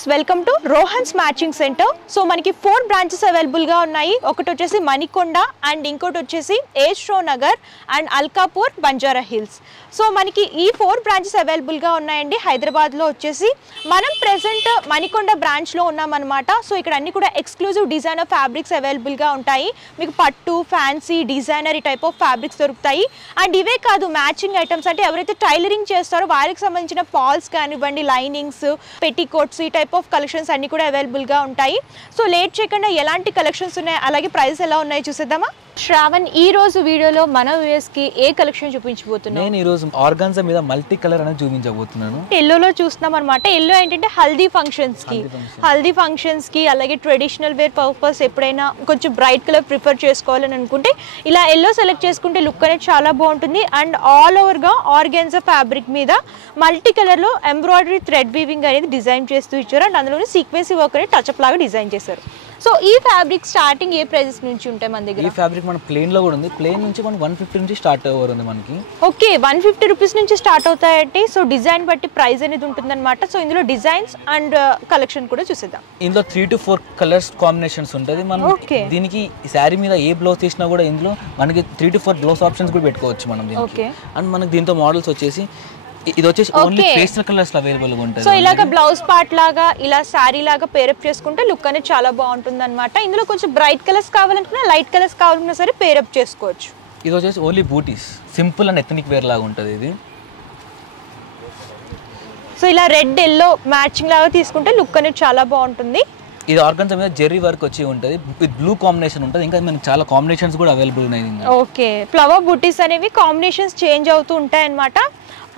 Viewers welcome to Rohan's matching centre. So మనకి 4 branches available గా ఉన్నాయి. ఒకటి వచ్చేసి మణికొండ అండ్ ఇంకోటి వచ్చేసి ఏష్రో నగర్ అండ్ అల్కాపూర్ బంజారా హిల్స్. సో మనకి ఈ 4 బ్రాంచెస్ అవైలబుల్ గా ఉన్నాయండి. హైదరాబాద్ లో వచ్చేసి మనం ప్రెసెంట్ మణికొండ బ్రాంచ్ లో ఉన్నామన్నమాట. సో ఇక్కడ అన్ని కూడా ఎక్స్క్లూజివ్ డిజైనర్ ఫ్యాబ్రిక్స్ అవైలబుల్ గా ఉంటాయి. మీకు పట్టు, ఫ్యాన్సీ, డిజైనర్ ఈ టైప్ ఆఫ్ ఫ్యాబ్రిక్స్ దొరుకుతాయి. అండ్ ఇవే కాదు, మ్యాచింగ్ ఐటమ్స్ అంటే ఎవరైతే టైలరింగ్ చేస్తారో వారికి సంబంధించిన పాల్స్ కానివ్వండి, లైనింగ్స్, పెట్టికోట్స్ ఈ టైప్ ఆఫ్ కలెక్షన్స్ అన్ని కూడా అవైలబుల్ గా ఉంటాయి. సో లేట్ చేయకుండా ఎలాంటి కలెక్షన్స్ ఉన్నాయి, అలాగే ప్రైస్ ఎలా ఉన్నాయి చూసేద్దామా. శ్రావణ్, ఈ రోజు వీడియోలో మన వ్యూయర్స్ కి ఏ కలెక్షన్ చూపించబోతున్నాను? నేను ఈ రోజు ఆర్గాన్జా మీద మల్టీ కలర్ అనేది చూపించబోతున్నాను. ఎల్లోలో చూస్తున్నాం అనమాట. ఎల్లో ఏంటంటే హల్దీ ఫంక్షన్స్ కి అలాగే ట్రెడిషనల్ వేర్ పర్పస్ ఎప్పుడైనా కొంచెం బ్రైట్ కలర్ ప్రిఫర్ చేసుకోవాలని అనుకుంటే ఇలా ఎల్లో సెలెక్ట్ చేసుకుంటే లుక్ అనేది చాలా బాగుంటుంది. అండ్ ఆల్ ఓవర్ గా ఆర్గాన్జా ఫ్యాబ్రిక్ మీద మల్టీ కలర్ లో ఎంబ్రాయిడరీ థ్రెడ్ వీవింగ్ అనేది డిజైన్ చేస్తూ ఇచ్చారు. అండ్ అందులోనే సీక్వెన్సీ వర్క్ అనేది టచ్అప్ లాగా డిజైన్ చేశారు. సో ఈ ఫ్యాబ్రిక్ స్టార్టింగ్ ఏ ప్రైజెస్ నుంచి ఉంటాయి మన దగ్గర? ఈ ఫ్యాబ్రిక్ మన ప్లెయిన్ లో కూడా ఉంది. ప్లెయిన్ నుంచి మనం 150 నుంచి స్టార్ట్ ఓవర్ ఉంది మనకి. ఓకే, 150 రూపీస్ నుంచి స్టార్ట్ అవుతాయంటే. సో డిజైన్ బట్టి ప్రైస్ అనేది ఉంటుందన్నమాట. సో ఇందులో డిజైన్స్ అండ్ కలెక్షన్ కూడా చూసేద్దాం. ఇందులో 3 to 4 కలర్స్ కాంబినేషన్స్ ఉంటుంది. మనం దీనికి శారీ మీద ఏ బ్లౌజ్ తీసినా కూడా ఇందులో మనకి 3 to 4 బ్లౌజ్ ఆప్షన్స్ కూడా పెట్టుకోవచ్చు మనం దీనికి. అండ్ మనకి దీంతో మోడల్స్ వచ్చేసి ఇది వచ్చేసి ఓన్లీ పేస్టల్ కలర్స్ అవైలబుల్ గా ఉంటాయి. సో ఇలాగ బ్లౌజ్ పార్ట్ లాగా ఇలా సారీ లాగా పేరప్ చేసుకుంటే లుక్ అనేది చాలా బాగుంటుంది అనమాట. ఇందులో కొంచెం బ్రైట్ కలర్స్ కావాలనుకున్నా, లైట్ కలర్స్ కావాలన్నా సరే పేరప్ చేసుకోవచ్చు. ఇది వచ్చేసి only booties, simple and ethnic wear లాగా ఉంటుంది ఇది. సో ఇలా రెడ్ ఎల్లో మ్యాచింగ్ లాగా తీసుకుంటే లుక్ అనేది చాలా బాగుంటుంది. ఇది ఆర్గాన్జా మీద జెర్రీ వర్క్ వచ్చి ఉంటుంది, విత్ బ్లూ కాంబినేషన్ ఉంటుంది. ఇంకా మనకి చాలా కాంబినేషన్స్ కూడా అవైలబుల్ ఉన్నాయి. ఓకే, ఫ్లవర్ బూటీస్ అనేవి కాంబినేషన్స్ చేంజ్ అవుతూ ఉంటాయి అన్నమాట.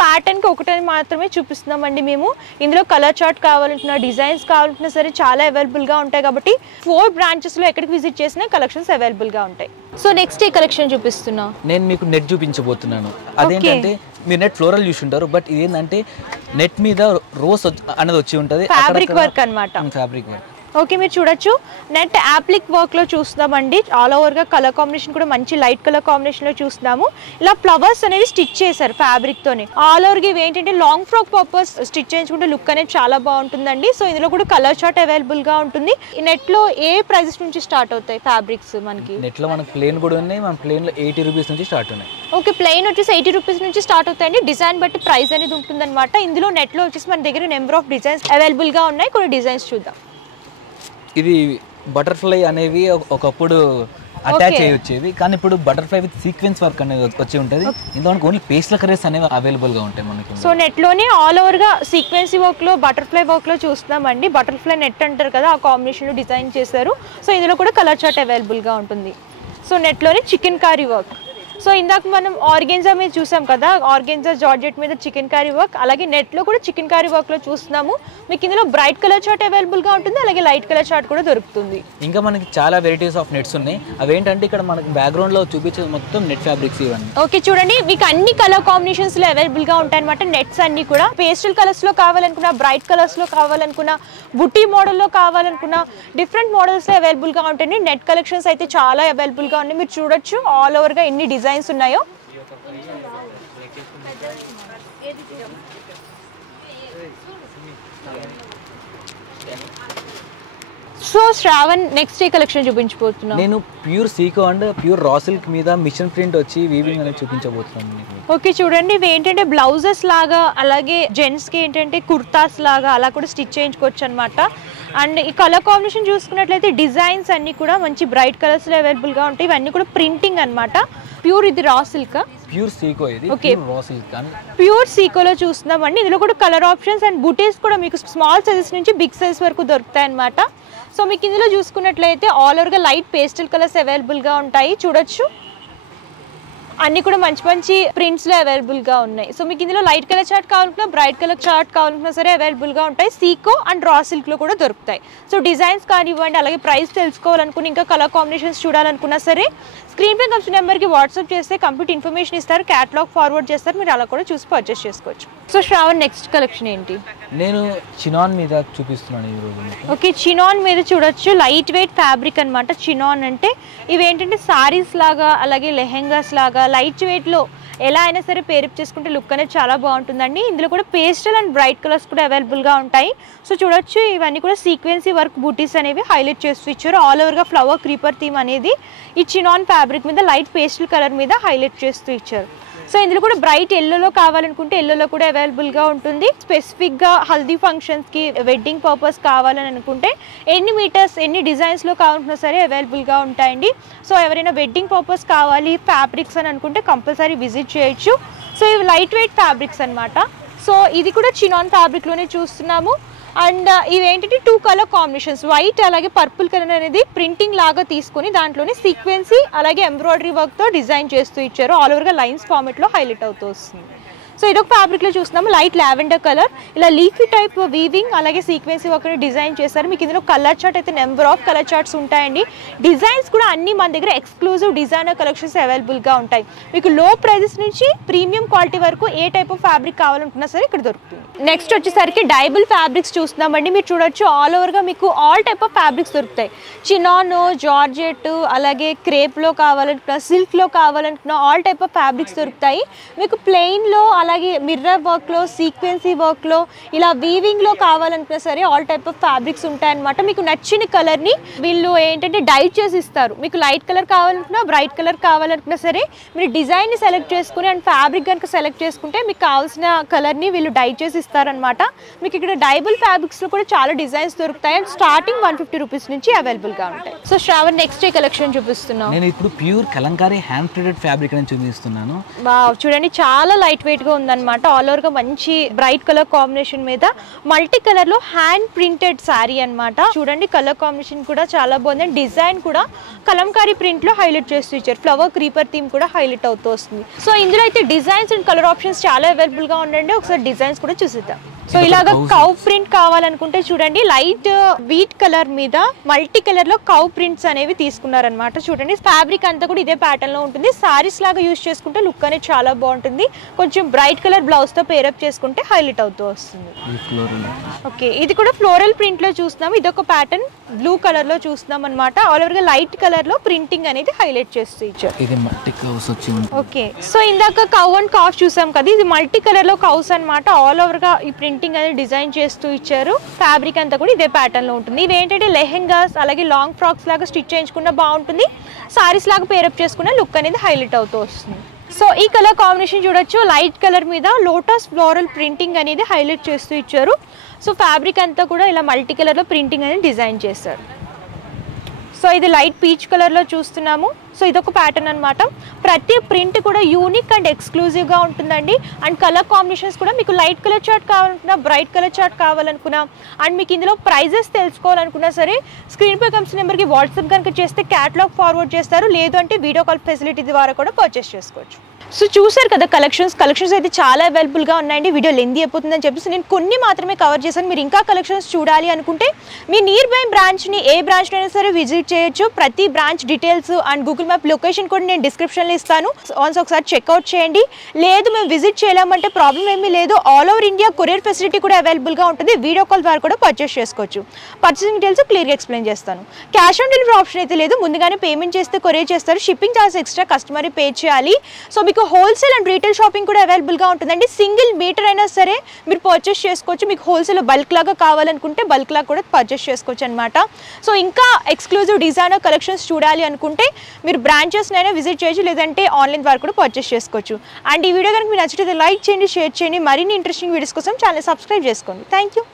ప్యాటర్న్కి ఒకటని మాత్రమే చూపిస్తున్నామండి మేము. ఇందులో కలర్ చార్ట్ కావాలంటున్నా, డిజైన్స్ కావాలంటున్నా సరే చాలా అవైలబుల్గా ఉంటాయి. కాబట్టి 4 బ్రాంచెస్లో ఎక్కడికి విజిట్ చేసినా కలెక్షన్స్ అవైలబుల్గా ఉంటాయి. సో నెక్స్ట్ ఏ కలెక్షన్ చూపిస్తున్నా? నేను మీకు నెట్ చూపించబోతున్నాను. అదేంటంటే మీరు నెట్ ఫ్లోరల్ చూసి ఉంటారు, బట్ ఇదేంటంటే నెట్ మీద రోజ్ అనేది వచ్చి ఉంటుంది, ఫ్యాబ్రిక్ వర్క్ అన్నమాట. Fabric work. ఓకే, మీరు చూడొచ్చు నెట్ యాప్లిక్ వర్క్లో చూస్తున్నామండి. ఆల్ ఓవర్గా కలర్ కాంబినేషన్ కూడా మంచి లైట్ కలర్ కాంబినేషన్లో చూస్తున్నాము. ఇలా ఫ్లవర్స్ అనేవి స్టిచ్ చేశారు ఫ్యాబ్రిక్తోనే. ఆల్ ఓవర్గా ఇవి ఏంటంటే లాంగ్ ఫ్రాక్ పర్పస్ స్టిచ్ చేయించుకుంటే లుక్ అనేది చాలా బాగుంటుందండి. సో ఇందులో కూడా కలర్ చార్ట్ అవైలబుల్గా ఉంటుంది. ఈ నెట్లో ఏ ప్రైజెస్ నుంచి స్టార్ట్ అవుతాయి ఫ్యాబ్రిక్స్? మనకి నెట్లో మనకి ప్లెయిన్ కూడా ఉన్నాయి. మన ప్లెయిన్లో 80 రూపీస్ నుంచి స్టార్ట్ ఉన్నాయి. ఓకే, ప్లెయిన్ వచ్చేసి 80 రూపీస్ నుంచి స్టార్ట్ అవుతాయండి. డిజైన్ బట్టి ప్రైస్ అనేది ఉంటుందన్నమాట. ఇందులో నెట్లో వచ్చేసి మన దగ్గర నెంబర్ ఆఫ్ డిజైన్స్ అవైలబుల్గా ఉన్నాయి. కొన్ని డిజైన్స్ చూద్దాం. ఇది బటర్ఫ్లై అనేవి ఒకప్పుడు అటాచ్ అయ్యి వచ్చేవి, కానీ ఇప్పుడు బటర్ఫ్లై విత్ సీక్వెన్స్ వర్క్ అనేది వచ్చి ఉంటుంది. ఇందులో ఓన్లీ పేస్టల్ కలర్స్ అనేవి అవైలబుల్ గా ఉంటాయి మనకి. సో నెట్ లోనే ఆల్ ఓవర్ గా సీక్వెన్సీ వర్క్ లో బటర్ఫ్లై వర్క్ లో చూస్తున్నామండి. బటర్ఫ్లై నెట్ అంటారు కదా, ఆ కాంబినేషన్ లో డిజైన్ చేశారు. సో ఇందులో కూడా కలర్ చార్ట్ అవైలబుల్ గా ఉంటుంది. సో నెట్ లోనే చికెన్ కారీ వర్క్. సో ఇందాక మనం ఆర్గెన్జా మీద చూసాం కదా, ఆర్గెన్జా జార్జెట్ మీద చికెన్ కారీ వర్క్, అలాగే నెట్లో కూడా చికెన్ కారీ వర్క్లో చూస్తున్నాము. మీకు ఇందులో బ్రైట్ కలర్ చార్ట్ అవైలబుల్గా ఉంటుంది, అలాగే లైట్ కలర్ చార్ట్ కూడా దొరుకుతుంది. ఇంకా మనకి చాలా వెరైటీస్ ఆఫ్ నెట్స్ ఉన్నాయి. అవేంటంటే ఇక్కడ మనకి బ్యాక్గ్రౌండ్లో చూపించే మొత్తం నెట్ ఫ్యాబ్రిక్స్ ఇవన్నీ. ఓకే, చూడండి మీకు అన్ని కలర్ కాంబినేషన్స్లో అవైలబుల్గా ఉంటాయి అనమాట. నెట్స్ అన్ని కూడా పేస్టల్ కలర్స్లో కావాలనుకున్నా, బ్రైట్ కలర్స్లో కావాలనుకున్నా, బుట్టి మోడల్లో కావాలనుకున్నా, డిఫరెంట్ మోడల్స్లో అవైలబుల్గా ఉంటాయండి. నెట్ కలెక్షన్స్ అయితే చాలా అవైలబుల్గా ఉన్నాయి. మీరు చూడొచ్చు ఆల్ ఓవర్గా ఎన్ని డిజైన్స్ ఉన్నాయో. సో శ్రావణ్, నెక్స్ట్ ఏ కలెక్షన్ చూపించబోతున్నాను? నేను pure sico and pure raw silk మీద మిషన్ ప్రింట్ వచ్చి వీవింగ్ అనేది చూపించబోతున్నాను. ఓకే, చూడండి ఇవి ఏంటంటే బ్లౌజెస్ లాగా, అలాగే జెంట్స్ కి ఏంటంటే కుర్తాస్ లాగా అలా కూడా స్టిచ్ చేయించుకోవచ్చు అనమాట. అండ్ ఈ కలర్ కాంబినేషన్ చూసుకున్నట్లయితే డిజైన్స్ అన్ని కూడా మంచి బ్రైట్ కలర్స్ లో అవైలబుల్ గా ఉంటాయి. ఇవన్నీ కూడా ప్రింటింగ్ అనమాట. ప్యూర్ ఇది రా సిల్క్, ప్యూర్ సీకో ఇది. ఓకే, రా సిల్క్ ప్యూర్ సీకోలో చూస్తున్నామండి. ఇందులో కూడా కలర్ ఆప్షన్స్ అండ్ బూటీస్ కూడా మీకు స్మాల్ సైజెస్ నుంచి బిగ్ సైజ్ వరకు దొరుకుతాయి అనమాట. సో మీకు ఇందులో చూసుకున్నట్లయితే ఆల్ ఓవర్గా లైట్ పేస్టల్ కలర్స్ అవైలబుల్గా ఉంటాయి. చూడొచ్చు అన్ని కూడా మంచి మంచి ప్రింట్స్లో అవైలబుల్గా ఉన్నాయి. సో మీకు ఇందులో లైట్ కలర్ చార్ట్ కావాలనుకున్నా, బ్రైట్ కలర్ చార్ట్ కావాలనుకున్నా సరే అవైలబుల్గా ఉంటాయి. సీకో అండ్ రా సిల్క్లో కూడా దొరుకుతాయి. సో డిజైన్స్ కానివ్వండి, అలాగే ప్రైస్ తెలుసుకోవాలనుకుని, ఇంకా కలర్ కాంబినేషన్స్ చూడాలనుకున్నా సరే స్క్రీన్ పై కనిపిస్తున్న నెంబర్కి వాట్సాప్ చేస్తే కంప్లీట్ ఇన్ఫర్మేషన్ ఇస్తారు, క్యాటలాగ్ ఫార్వర్డ్ చేస్తారు. మీరు అలా కూడా చూసి పర్చేస్ చేసుకోవచ్చు. సో శ్రావణ్, నెక్స్ట్ కలెక్షన్ ఏంటి? నేను చినాన్ మీద చూపిస్తున్నాను ఈ రోజు. ఓకే, చినాన్ మీద చూడొచ్చు లైట్ వెయిట్ ఫ్యాబ్రిక్ అనమాట. చినాన్ అంటే ఇవి ఏంటంటే సారీస్ లాగా, అలాగే లెహెంగాస్ లాగా లైట్ వెయిట్లో ఎలా అయినా సరే పేరప్ చేసుకుంటే లుక్ అనేది చాలా బాగుంటుందండి. ఇందులో కూడా పేస్టల్ అండ్ బ్రైట్ కలర్స్ కూడా అవైలబుల్గా ఉంటాయి. సో చూడొచ్చు ఇవన్నీ కూడా సీక్వెన్సీ వర్క్ బూటీస్ అనేవి హైలైట్ చేస్తూ ఇచ్చారు. ఆల్ ఓవర్గా ఫ్లవర్ క్రీపర్ థీమ్ అనేది ఈ చినాన్ ఫ్యాబ్రిక్ మీద లైట్ పేస్టల్ కలర్ మీద హైలైట్ చేస్తూ ఇచ్చారు. సో ఇందులో కూడా బ్రైట్ ఎల్లోలో కావాలనుకుంటే ఎల్లోలో కూడా అవైలబుల్గా ఉంటుంది. స్పెసిఫిక్గా హల్దీ ఫంక్షన్స్కి వెడ్డింగ్ పర్పస్ కావాలని అనుకుంటే ఎన్ని మీటర్స్ ఎన్ని డిజైన్స్లో కావాలన్నా సరే అవైలబుల్గా ఉంటాయండి. సో ఎవరైనా వెడ్డింగ్ పర్పస్ కావాలి ఫ్యాబ్రిక్స్ అని అనుకుంటే కంపల్సరీ విజిట్ చేయొచ్చు. సో ఇవి లైట్ వెయిట్ ఫ్యాబ్రిక్స్ అనమాట. సో ఇది కూడా చినాన్ ఫ్యాబ్రిక్లోనే చూస్తున్నాము. అండ్ ఇవేంటంటే 2 కలర్ కాంబినేషన్స్, వైట్ అలాగే పర్పుల్ కలర్ అనేది ప్రింటింగ్ లాగా తీసుకొని దాంట్లోనే సీక్వెన్సీ అలాగే ఎంబ్రాయిడరీ వర్క్తో డిజైన్ చేస్తూ ఇచ్చారు. ఆల్ ఓవర్గా లైన్స్ ఫార్మెట్లో హైలైట్ అవుతూ వస్తుంది. సో ఇదొక ఫ్యాబ్రిక్లో చూస్తున్నాము లైట్ లావెండర్ కలర్, ఇలా లీఫీ టైప్ వీవింగ్ అలాగే సీక్వెన్సీ వర్క్ని డిజైన్ చేశారు. మీకు ఇందులో కలర్ చార్ట్ అయితే నెంబర్ ఆఫ్ కలర్ చార్ట్స్ ఉంటాయండి. డిజైన్స్ కూడా అన్ని మన దగ్గర ఎక్స్క్లూజివ్ డిజైనర్ కలెక్షన్స్ అవైలబుల్గా ఉంటాయి. మీకు లో ప్రైజెస్ నుంచి ప్రీమియం క్వాలిటీ వరకు ఏ టైప్ ఆఫ్ ఫ్యాబ్రిక్ కావాలనుకున్నా సరే ఇక్కడ దొరుకుతుంది. నెక్స్ట్ వచ్చేసరికి డైబుల్ ఫ్యాబ్రిక్స్ చూస్తున్నామండి. మీరు చూడొచ్చు ఆల్ ఓవర్గా మీకు ఆల్ టైప్ ఆఫ్ ఫ్యాబ్రిక్స్ దొరుకుతాయి. చినాన్, జార్జెట్ అలాగే క్రేప్లో కావాలనుకున్నా సిల్క్లో కావాలనుకున్నా ఆల్ టైప్ ఆఫ్ ఫ్యాబ్రిక్స్ దొరుకుతాయి. మీకు ప్లెయిన్లో అలాగే మిర్రర్ వర్క్లో సీక్వెన్సీ వర్క్లో ఇలా వీవింగ్లో కావాలనుకున్నా సరే ఆల్ టైప్ ఆఫ్ ఫ్యాబ్రిక్స్ ఉంటాయన్నమాట. మీకు నచ్చిన కలర్ని వీళ్ళు ఏంటంటే డై చేసి ఇస్తారు. మీకు లైట్ కలర్ కావాలనుకున్నా బ్రైట్ కలర్ కావాలనుకున్నా సరే మీరు డిజైన్ని సెలెక్ట్ చేసుకుని అండ్ ఫ్యాబ్రిక్ కనుక సెలెక్ట్ చేసుకుంటే మీకు కావాల్సిన కలర్ని వీళ్ళు డై చేసి ఇస్తారనమాట. మీకు ఇక్కడ డైబుల్ ఫ్యాబ్రిక్స్లో కూడా చాలా డిజైన్స్ దొరుకుతాయి అండ్ స్టార్టింగ్ 150 రూపీస్ నుంచి అవైలబుల్గా ఉంటాయి. సో శ్రావణ్ నెక్స్ట్ కలెక్షన్ చూపిస్తున్నాను. నేను ఇప్పుడు pure Kalamkari hand printed fabric అని చూపిస్తున్నాను. వావ్, చూడండి చాలా లైట్ వెయిట్ గా ఉందన్నమాట. ఆల్ ఓవర్ గా మంచి బ్రైట్ కలర్ కాంబినేషన్ మీద మల్టీ కలర్ లో హ్యాండ్ ప్రింటెడ్ శారీ అన్నమాట. చూడండి కలర్ కాంబినేషన్ కూడా చాలా బాగుంది. డిజైన్ కూడా కలంకారీ ప్రింట్ లో హైలైట్ చేస్తూ ఇచ్చారు. ఫ్లవర్ క్రీపర్ థీమ్ కూడా హైలైట్ అవుతూ వస్తుంది. సో ఇందులో అయితే డిజైన్స్ అండ్ కలర్ ఆప్షన్స్ చాలా అవైలబుల్ గా ఉండండి. ఒకసారి డిజైన్స్ కూడా చూసిద్దాం. సో ఇలాగా కౌ ప్రింట్ కావాలనుకుంటే చూడండి లైట్ వీట్ కలర్ మీద మల్టీ కలర్ లో కౌ ప్రింట్స్ అనేవి తీసుకున్నారనమాట. చూడండి ఫ్యాబ్రిక్ అంతా కూడా ఇదే ప్యాటర్న్ లో ఉంటుంది. సారీస్ లాగా యూజ్ చేసుకుంటే లుక్ అనేది చాలా బాగుంటుంది. కొంచెం బ్రైట్ కలర్ బ్లౌజ్ తో పేరప్ చేసుకుంటే హైలైట్ అవుతూ వస్తుంది. ఓకే, ఇది కూడా ఫ్లోరల్ ప్రింట్ లో చూస్తున్నాం. ఇదొక ప్యాటర్న్ బ్లూ కలర్ లో చూస్తున్నాం అనమాట. ఆల్ ఓవర్ గా లైట్ కలర్ లో ప్రింటింగ్ అనేది హైలైట్ చేస్తూ ఇచ్చారు. ఓకే, సో ఇందాక కౌ అండ్ కాఫ్ చూసాం కదా, ఇది మల్టీ కలర్ లో కౌస్ అనమాట. ఆల్ ఓవర్ గా ఈ ప్రింటింగ్ అనేది డిజైన్ చేస్తూ ఇచ్చారు. ఫ్యాబ్రిక్ అంతా కూడా ఇదే ప్యాటర్న్ లో ఉంటుంది. ఇవి ఏంటంటే లెహెంగాస్ అలాగే లాంగ్ ఫ్రాక్స్ లాగా స్టిచ్ చేయించుకున్న బాగుంటుంది. సారీస్ లాగా పేరప్ చేసుకున్న లుక్ అనేది హైలైట్ అవుతూ వస్తుంది. సో ఈ కలర్ కాంబినేషన్ చూడొచ్చు లైట్ కలర్ మీద లోటస్ ఫ్లోరల్ ప్రింటింగ్ అనేది హైలైట్ చేస్తూ ఇచ్చారు. సో ఫ్యాబ్రిక్ అంతా కూడా ఇలా మల్టీ కలర్ లో ప్రింటింగ్ అనేది డిజైన్ చేశారు. సో ఇది లైట్ పీచ్ కలర్ లో చూస్తున్నాము. సో ఇదొక ప్యాటర్న్ అనమాట. ప్రతి ప్రింట్ కూడా యూనిక్ అండ్ ఎక్స్క్లూజివ్ గా ఉంటుందండి. అండ్ కలర్ కాంబినేషన్స్ కూడా మీకు లైట్ కలర్ చార్ట్ కావాలనుకున్నా బ్రైట్ కలర్ చార్ట్ కావాలనుకున్నా అండ్ మీకు ఇందులో ప్రైజెస్ తెలుసుకోవాలనుకున్నా సరే స్క్రీన్ పై కనిపిస్తున్న నెంబర్కి వాట్సాప్ కనుక చేస్తే క్యాటలాగ్ ఫార్వర్డ్ చేస్తారు. లేదు అంటే వీడియో కాల్ ఫెసిలిటీ ద్వారా కూడా పర్చేస్ చేసుకోవచ్చు. సో చూసారు కదా కలెక్షన్స్ అయితే చాలా అవైలబుల్గా ఉన్నాయండి. వీడియో లెందీ అయిపోతుందని చెప్పేసి నేను కొన్ని మాత్రమే కవర్ చేశాను. మీరు ఇంకా కలెక్షన్స్ చూడాలి అనుకుంటే మీ నియర్ బై బ్రాంచ్ని ఏ బ్రాంచ్లో అయినా సరే విజిట్ చేయొచ్చు. ప్రతి branch details and Google map location కూడా నేను డిస్క్రిప్షన్లో ఇస్తాను. వన్స్ ఒకసారి చెక్అవుట్ చేయండి. లేదు మేము విజిట్ చేయలేమంటే ప్రాబ్లం ఏమీ లేదు. All over India courier facility కూడా అవైలబుల్గా ఉంటుంది. వీడియో కాల్ ద్వారా కూడా పర్చేస్ చేసుకోవచ్చు. పర్చేసింగ్ డీటెయిల్స్ క్లియర్గా ఎక్స్ప్లెయిన్ చేస్తాను. క్యాష్ ఆన్ డెలివరీ ఆప్షన్ అయితే లేదు. ముందుగానే పేమెంట్ చేస్తే కొరియర్ చేస్తారు. Shipping charge extra customer pay చేయాలి. సో మీకు హోల్సేల్ అండ్ రీటైల్ షాపింగ్ కూడా అవైలబుల్గా ఉంటుందండి. సింగిల్ మీటర్ అయినా సరే మీరు పర్చేస్ చేసుకోవచ్చు. మీకు హోల్సేల్ బల్క్ లాగా కావాలనుకుంటే బల్క్ లాగా కూడా పర్చేస్ చేసుకోవచ్చు అనమాట. సో ఇంకా ఎక్స్క్లూజివ్ డిజైనర్ కలెక్షన్స్ చూడాలి అనుకుంటే మీరు బ్రాంచెస్నైనా విజిట్ చేయొచ్చు. లేదంటే ఆన్లైన్ ద్వారా కూడా పర్చేస్ చేసుకోవచ్చు. అండ్ ఈ వీడియో కనుక మీకు నచ్చితే లైక్ చేయండి, షేర్ చేయండి. మరిన్ని ఇంట్రెస్టింగ్ వీడియోస్ కోసం ఛానల్ సబ్స్క్రైబ్ చేసుకోండి. Thank you.